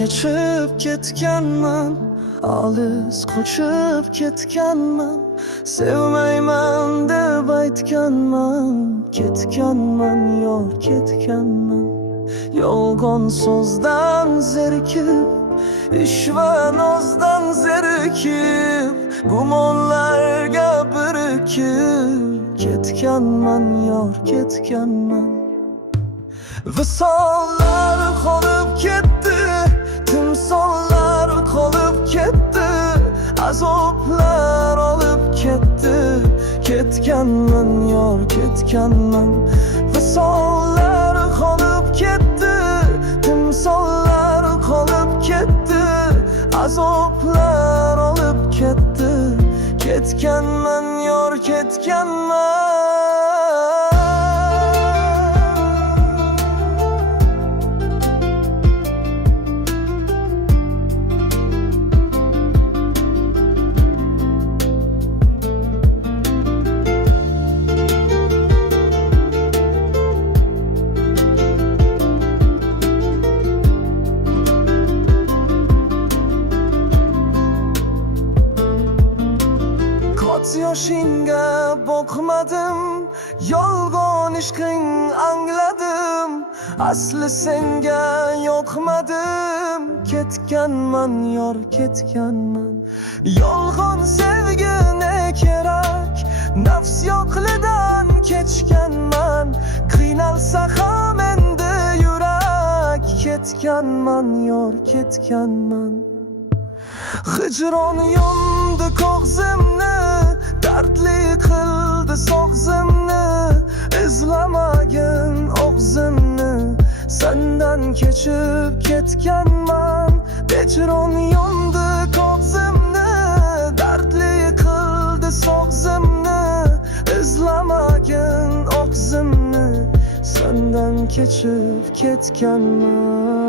kechib ketganman, olis qochib ketganman, sevmayman deb aytganman, ketganman yor ketganman. Yolg'on so'zdan zerikib, ish va nozdan zerikib, gumonlarga birikib, ketganman yor ketganman. Visollar qolib ketdi, timsollar qolib ketdi, azoblar olib ketdi, ketganman yor ketganman. Visollar qolib ketdi, timsollar qolib ketdi, azoblar olib ketdi, ketganman yor ketganman. Ko'z yoshingga boqmadim, yolg'on ishqing angladim, asli senga yoqmadim, ketganman yor ketganman. Yolg'on sevgi ne kerak, nafs yo'qlidan kechganman, qiynalsa ham endi yurak, ketganman yor ketganman. Hijron yondi ko'zimni, dardli qildi so'zimni, izlamagin og'zimni, sendan kechib ketganman. Hijron yondi ko'zimni, dardli qildi so'zimni, izlamagin og'zimni, sendan kechib ketganman.